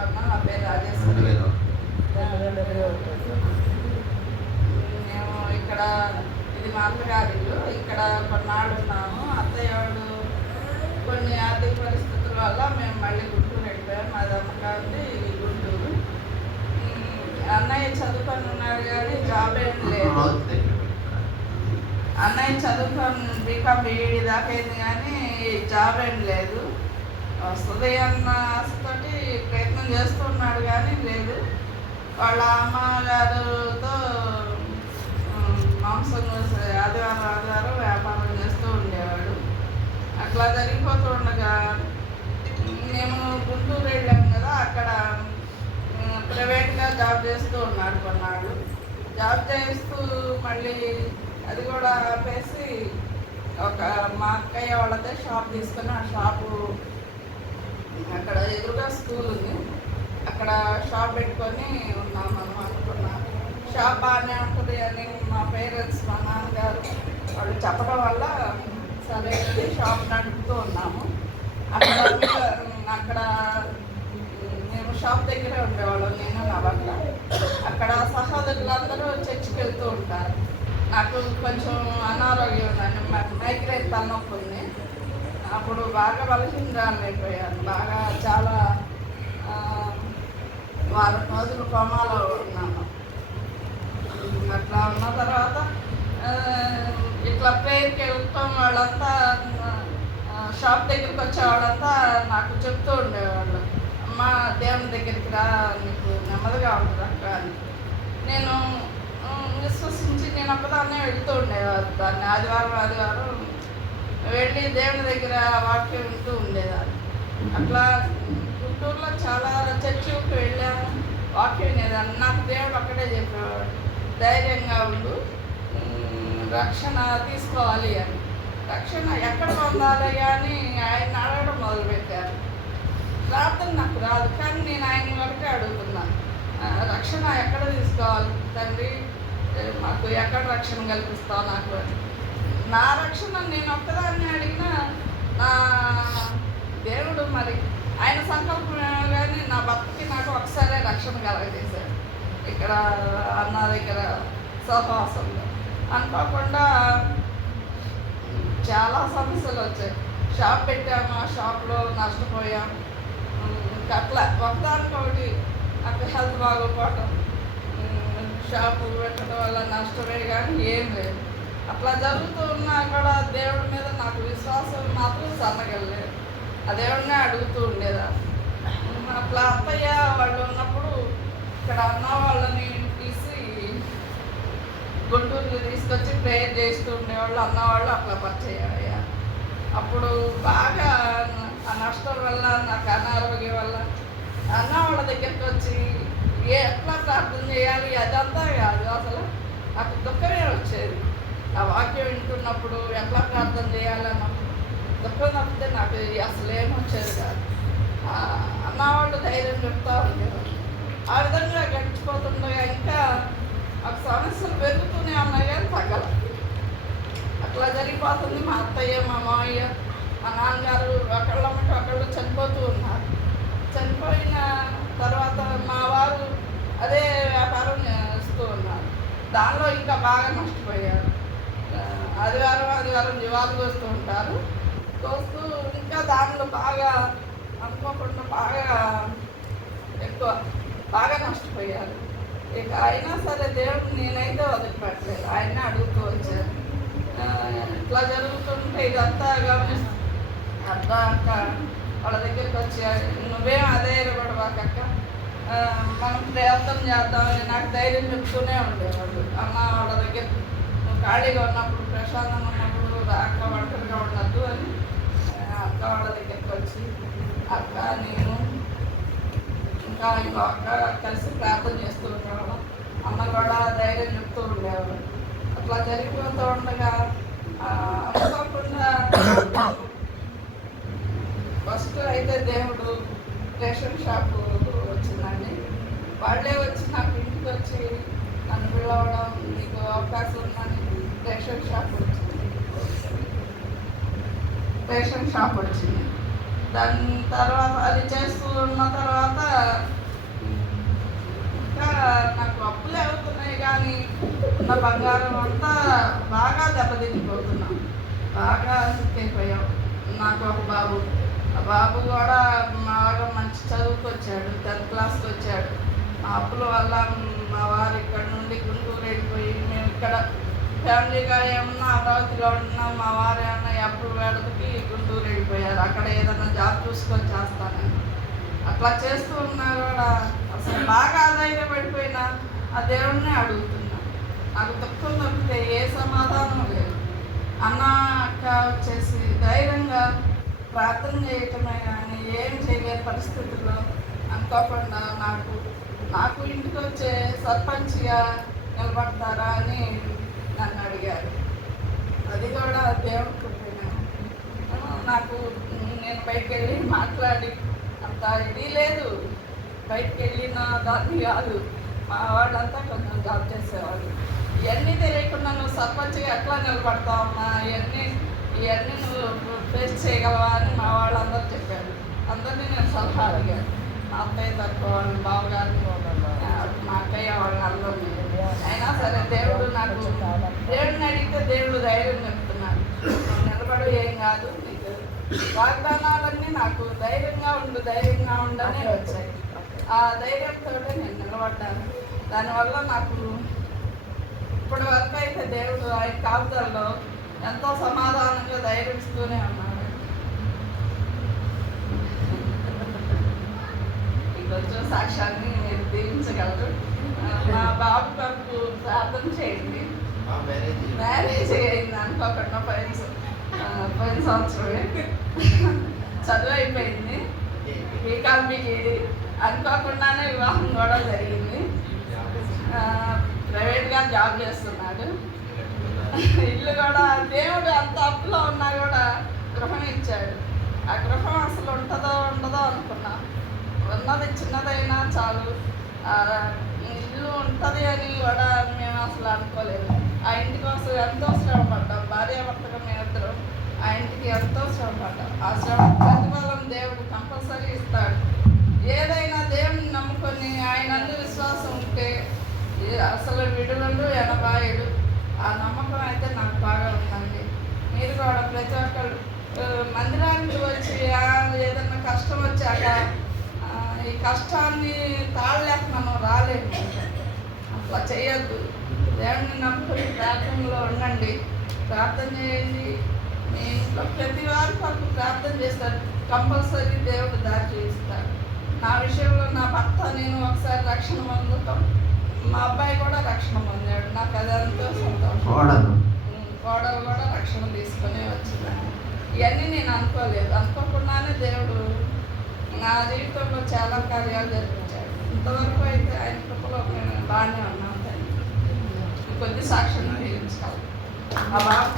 అన్న. నా పేరు రాజేశ్వరి. మేము ఇక్కడ ఇది మా అత్తగారి ఇల్లు. ఇక్కడ కొన్నాళ్ళు ఉన్నాము. అత్తయ్య వాళ్ళు కొన్ని ఆర్థిక పరిస్థితుల వల్ల మేము మళ్ళీ గుంటూరు వెళ్ళిపోయాం. మాది అమ్మకాండి గుంటూరు. అన్నయ్య చదువుకొని ఉన్నాడు కానీ జాబ్ ఏం లేదు. అన్నయ్య చదువుకొని బీకామ్ బీఈడి దాకా అయింది కానీ జాబ్ ఏం లేదు. వస్తుంది అన్న ఆశతోటి ప్రయత్నం చేస్తూ ఉన్నాడు కానీ లేదు. వాళ్ళ అమ్మగారితో మాంసం ఆదివారం వ్యాపారం చేస్తూ ఉండేవాడు. అట్లా జరిగిపోతూ ఉండగా మేము గుంటూరు వెళ్ళాం కదా, అక్కడ ప్రైవేట్గా జాబ్ చేస్తూ ఉన్నాడు కొన్నాళ్ళు. జాబ్ చేస్తూ మళ్ళీ అది కూడా ఆపేసి ఒక మా అక్కయ్య వాళ్ళదే షాప్ తీసుకొని ఆ షాపు అక్కడ ఎదురుగా స్కూల్ ఉంది, అక్కడ షాప్ పెట్టుకొని ఉన్నాం. మనం అనుకున్నాం షాప్ బాగానే ఉంటుంది అని మా పేరెంట్స్, మా నాన్నగారు వాళ్ళు చెప్పడం వల్ల సరే షాప్ నడుపుతూ ఉన్నాము. అక్కడ మేము షాప్ దగ్గరే ఉండేవాళ్ళం, నేను నా భర్త. అక్కడ సహోదరులందరూ చర్చికి వెళ్తూ ఉంటారు. నాకు కొంచెం అనారోగ్యం ఉందండి, మైగ్రేన్ తలనొప్పి ఉంది. అప్పుడు బాగా బలహీనరాలైపోయాను. బాగా చాలా వారం రోజులు కోమాలో ఉన్నాను. అట్లా ఉన్న తర్వాత ఇట్లా ప్రేయర్కి వెళ్తాం. వాళ్ళంతా షాప్ దగ్గరికి వచ్చే వాళ్ళంతా నాకు చెప్తూ ఉండేవాళ్ళు, అమ్మ దేవుని దగ్గరికి రా, నీకు నెమ్మదిగా ఉంటుంది అక్క అని. నేను విశ్వసించి నేను ఒక్కదాన్నే వెళ్తూ ఉండేదాన్ని. ఆదివారం వెళ్ళి దేవుని దగ్గర వాక్యం వింటూ ఉండేదాన్ని. అట్లా గుంటూరులో చాలా చర్చికి వెళ్ళాము, వాక్యం వినేదాన్ని. నాకు దేవుడు అక్కడే చెప్పేవాడు, ధైర్యంగా ఉండు, రక్షణ తీసుకోవాలి అని. రక్షణ ఎక్కడ పొందాలి అని ఆయన అడగడం మొదలుపెట్టారు. ప్రార్థన నాకు రాదు కానీ నేను ఆయన ఒకటే అడుగుతున్నాను, రక్షణ ఎక్కడ తీసుకోవాలి తండ్రి, మాకు ఎక్కడ రక్షణ కల్పిస్తావు నాకు అని. నా రక్షణ నేను ఒక్కదాన్ని అడిగినా నా దేవుడు మరి ఆయన సంకల్పం కానీ నా భక్తికి నాకు ఒకసారి రక్షణ కలగజేశాడు. ఇక్కడ అన్న దగ్గర సహవాసంలో అనుకోకుండా చాలా సమస్యలు వచ్చాయి. షాప్ పెట్టాము, ఆ షాప్లో నష్టపోయాం. అట్లా ఒకదానికొకటి నాకు హెల్త్ బాగోపోవటం, షాపు పెట్టడం వల్ల నష్టమే కానీ ఏం లేదు. అట్లా జరుగుతూ ఉన్నా కూడా దేవుడి మీద నాకు విశ్వాసం మాత్రం సన్నగలేదు. ఆ దేవుడినే అడుగుతూ ఉండేదాన్ని. అట్లా అత్తయ్య వాళ్ళు ఉన్నప్పుడు ఇక్కడ అన్న వాళ్ళని తీసి గుంటూరుకి తీసుకొచ్చి ప్రేయర్ చేస్తూ ఉండేవాళ్ళు. అన్నవాళ్ళు అట్లా పరిచయం అయ్యారు. అప్పుడు బాగా ఆ నష్టం వల్ల, నాకు అనారోగ్యం వల్ల అన్న వాళ్ళ దగ్గరికి వచ్చి ఎట్లా ప్రార్థన చేయాలి అదంతా కాదు, అసలు నాకు దుఃఖమే వచ్చేది. ఆ వాక్యం వింటున్నప్పుడు ఎట్లా ప్రార్థన చేయాలన్నప్పుడు దుఃఖం తప్పితే నాకు అసలు ఏమొచ్చేది కాదు. అన్న వాళ్ళు ధైర్యం చెప్తా ఉండేవాళ్ళు. ఆ విధంగా గడిచిపోతుండగా ఇంకా మాకు సమస్యలు పెరుగుతూనే ఉన్నాయి కానీ తగ్గల. అట్లా జరిగిపోతుంది. మా అత్తయ్య, మా మావయ్య, మా నాన్నగారు ఒకళ్ళమంటే ఒకళ్ళు చనిపోతూ ఉన్నారు. చనిపోయిన తర్వాత మా వారు అదే వ్యాపారం చేస్తూ ఉన్నారు. దానిలో ఇంకా బాగా నష్టపోయారు. ఆదివారం జీవాలు కోస్తూ ఉంటారు. కోస్తూ ఇంకా దానిలో బాగా అనుకోకుండా బాగా నష్టపోయారు. ఇక అయినా సరే దేవుడు నేనైతే వదిలిపెట్టలేదు, ఆయన అడుగుతూ వచ్చాను. ఇట్లా జరుగుతుంటే ఇదంతా గమనిస్తూ అక్క వాళ్ళ దగ్గరికి వచ్చి, నువ్వేం అదే ఎరగడవాకక్క, మనం ప్రయత్నం చేద్దామని నాకు ధైర్యం చెప్తూనే ఉండేవాళ్ళు. అమ్మ వాళ్ళ దగ్గర నువ్వు ఖాళీగా ఉన్నప్పుడు, ప్రశాంతంగా ఉన్నప్పుడు అక్క ఒంటరిగా ఉండద్దు అని అక్క వాళ్ళ దగ్గరికి వచ్చి అక్క నేను ఇంకా ఇంకో అక్క కలిసి ప్రార్థన చేస్తూ ఉండేవాళ్ళం. అమ్మ కూడా ధైర్యం చెప్తూ ఉండేవాళ్ళు. అట్లా జరిగిపోతూ ఉండగా అనుకోకుండా ఫస్ట్ అయితే దేవుడు రేషన్ షాపు వచ్చిందండి. వాళ్ళే వచ్చి నాకు ఇంటికి వచ్చి నన్ను పిలవడం, మీకు అవకాశం ఉందని రేషన్ షాప్ వచ్చింది. దాని తర్వాత అది చేస్తూ ఉన్న తర్వాత ఉన్న బంగారం అంతా బాగా దెబ్బతినిపోతున్నాం, బాగా సిక్కైపోయాం. నాకు ఒక బాబు, ఆ బాబు కూడా బాగా మంచి చదువుకు వచ్చాడు, 10th క్లాస్కి వచ్చాడు. మా అప్పుల వల్ల మా వారు ఇక్కడ నుండి గుంటూరు వెళ్ళిపోయి, మేము ఇక్కడ ఫ్యామిలీగా ఏమన్నా అమరావతిలో ఉంటున్నాం. మా వారు ఏమన్నా అప్పుల వేళకి గుంటూరు వెళ్ళిపోయారు, అక్కడ ఏదన్నా జాబ్ చూసుకొని చేస్తానని. అట్లా చేస్తూ ఉన్నా కూడా అసలు బాగా ఆదాయపడిపోయినా ఆ దేవుడిని అడుగుతున్నా. నాకు దుఃఖం తప్పితే ఏ సమాధానం లేదు. అన్న అక్క వచ్చేసి ధైర్యంగా ప్రార్థన చేయటమే కానీ ఏం చేయలేని పరిస్థితుల్లో అనుకోకుండా నాకు ఇంటికి వచ్చే సర్పంచ్గా నిలబడతారా అని నన్ను అడిగారు. అది కూడా దేవుడి కృపేనా. నాకు నేను బయటకు వెళ్ళి మాట్లాడి అంత ఇది లేదు, బయటకు వెళ్ళిన దాన్ని కాదు. మా వాళ్ళంతా కొంచెం జాబ్ చేసేవాళ్ళు. ఇవన్నీ తెలియకుండా నువ్వు సర్పంచ్గా ఎట్లా నిలబడతావమ్మా, ఇవన్నీ నువ్వు ఫేస్ చేయగలవా అని మా వాళ్ళందరూ చెప్పారు. అందరినీ నేను సలహా అడిగాను. మా అత్తయ్య తక్కువ వాళ్ళు, బావగారిని, మా అక్కయ్య వాళ్ళని అందరినీ. అయినా సరే దేవుడిని అడిగితే దేవుడు ధైర్యం చెప్తున్నాడు. నిలబడు, ఏం కాదు, నీకు వాగ్దానాలన్నీ నాకు ధైర్యంగా ఉండనే వచ్చాయి. ఆ ధైర్యంతో నేను నిలబడ్డాను. దానివల్ల నాకు ఇప్పటి వరకు అయితే దేవుడు ఆయన కాపుదల్లో ఎంతో సమాధానంగా ధైర్యిస్తూనే ఉన్నాడు. ఇంకొంచెం సాక్ష్యాన్ని మీరు దీవించగలరు. మా బాబు కొరకు ప్రార్థన చేయండి. మ్యారేజ్ అయింది అనుకోకుండా పోయిన సంవత్సరమే చదువు అయిపోయింది. బీకామ్కి అనుకోకుండానే వివాహం కూడా జరిగింది. ప్రైవేట్గా జాబ్ చేస్తున్నాడు. ఇల్లు కూడా దేవుడు అంత అప్పులో ఉన్నా కూడా గృహం ఇచ్చాడు. ఆ గృహం అసలు ఉంటుందో ఉండదో అనుకున్నా. ఉన్నది చిన్నదైనా చాలు, ఇల్లు ఉంటుంది అని కూడా మేము అసలు అనుకోలేదు. ఆ ఇంటి కోసం ఎంతో శ్రమపడ్డాం, భార్యాభర్తగా మేమిద్దరం ఆ ఇంటికి ఎంతో శ్రమపడ్డాం. ఆ శ్రమ ప్రతిఫలం దేవుడు కంపల్సరీ ఇస్తాడు. ఏదైనా దేవుని నమ్ముకొని ఆయన విశ్వాసం ఉంటే అసలు విడుదలు 87. ఆ నమ్మకం అయితే నాకు బాగా ఉందండి. మీరు కూడా ప్రతి ఒక్కరు మందిరానికి వచ్చి ఏదన్నా కష్టం వచ్చాక ఈ కష్టాన్ని తాళలేక మనం రాలేము. అట్లా చేయొద్దు. దేవుడిని నమ్ముకొని ప్రార్థనలో ఉండండి, ప్రార్థన చేయండి. మీ ఇంట్లో ప్రతి వారి కొరకు ప్రార్థన చేస్తారు, కంపల్సరీ దేవుడు దారి చూపిస్తాడు. నా విషయంలో నా భర్త నేను ఒకసారి రక్షణ పొందుతాం, మా అబ్బాయి కూడా రక్షణ పొందాడు. నాకు అది ఎంతో సంతోషం. కోడలు కూడా రక్షణ తీసుకొని వచ్చిందండి. ఇవన్నీ నేను అనుకోకుండానే దేవుడు నా జీవితంలో చాలా కార్యాలు జరిపించాడు. ఇంతవరకు అయితే ఆయన కృపలో నేను బాగానే ఉన్నాను. కొద్ది సాక్ష్యం తీర్చాలి. ఆ బాబు